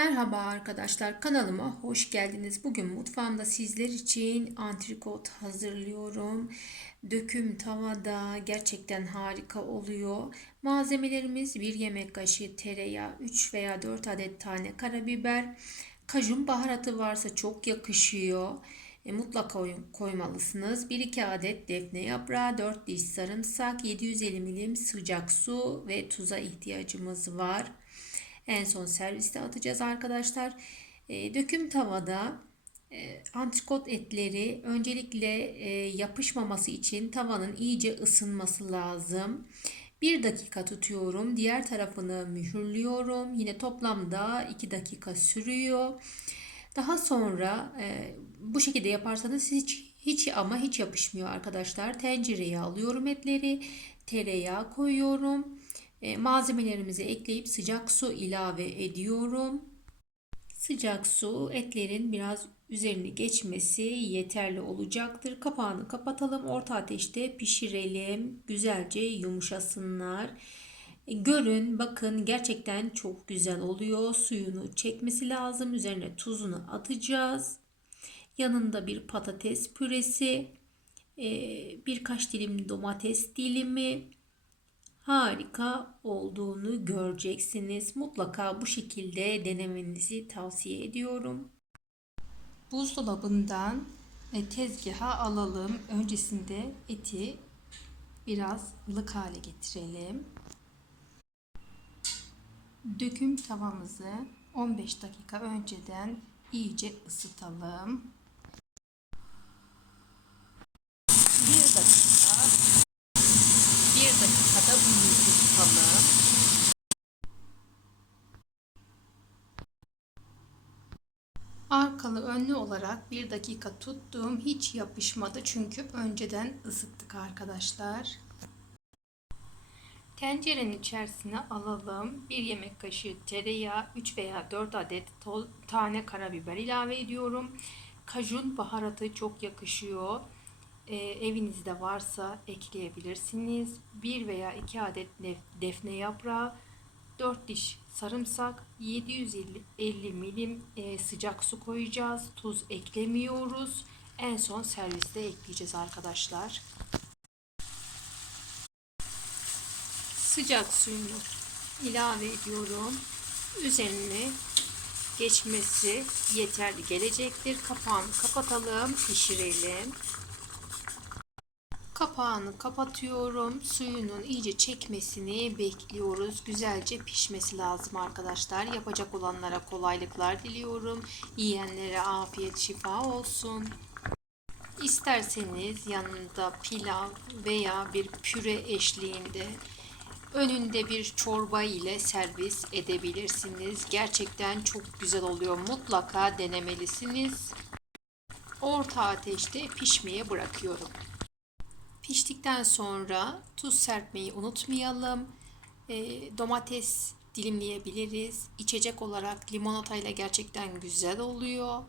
Merhaba arkadaşlar kanalıma hoş geldiniz. Bugün mutfağımda sizler için antrikot hazırlıyorum. Döküm tavada gerçekten harika oluyor. Malzemelerimiz 1 yemek kaşığı tereyağı, 3 veya 4 adet tane karabiber. Kajun baharatı varsa çok yakışıyor. E, mutlaka koy- koymalısınız. 1-2 adet defne yaprağı, 4 diş sarımsak, 750 milim sıcak su ve tuza ihtiyacımız var. En son serviste atacağız arkadaşlar. E, döküm tavada e, antrikot etleri öncelikle e, yapışmaması için tavanın iyice ısınması lazım. Bir dakika tutuyorum. Diğer tarafını mühürlüyorum. Yine toplamda 2 dakika sürüyor. Daha sonra e, bu şekilde yaparsanız hiç hiç ama hiç yapışmıyor arkadaşlar. Tencereye alıyorum etleri. Tereyağı koyuyorum. E, malzemelerimizi ekleyip sıcak su ilave ediyorum. Sıcak su etlerin biraz üzerini geçmesi yeterli olacaktır. Kapağını kapatalım. Orta ateşte pişirelim. Güzelce yumuşasınlar. E, Görün, bakın gerçekten çok güzel oluyor. Suyunu çekmesi lazım. Üzerine tuzunu atacağız. Yanında bir patates püresi, e, birkaç dilim domates dilimi, harika olduğunu göreceksiniz. Mutlaka bu şekilde denemenizi tavsiye ediyorum. Buzdolabından e, tezgaha alalım. Öncesinde eti biraz ılık hale getirelim. Döküm tavamızı 15 dakika önceden iyice ısıtalım. Bir dakika bir dakikada bunu tutalım. Arkalı önlü olarak bir dakika tuttum. Hiç yapışmadı çünkü önceden ısıttık arkadaşlar. Tencerenin içerisine alalım. 1 yemek kaşığı tereyağı, 3 veya 4 adet tane karabiber ilave ediyorum. Kajun baharatı çok yakışıyor. Ee, evinizde varsa ekleyebilirsiniz. 1 veya 2 adet defne yaprağı, 4 diş sarımsak, 750 milim e, sıcak su koyacağız. Tuz eklemiyoruz. En son serviste ekleyeceğiz arkadaşlar. Sıcak suyunu ilave ediyorum. Üzerine geçmesi yeterli gelecektir. Kapağını kapatalım, pişirelim. Kapağını kapatıyorum. Suyunun iyice çekmesini bekliyoruz. Güzelce pişmesi lazım arkadaşlar. Yapacak olanlara kolaylıklar diliyorum. Yiyenlere afiyet şifa olsun. İsterseniz yanında pilav veya bir püre eşliğinde önünde bir çorba ile servis edebilirsiniz. Gerçekten çok güzel oluyor. Mutlaka denemelisiniz. Orta ateşte pişmeye bırakıyorum. Piştikten sonra tuz serpmeyi unutmayalım. E, domates dilimleyebiliriz. İçecek olarak limonatayla gerçekten güzel oluyor.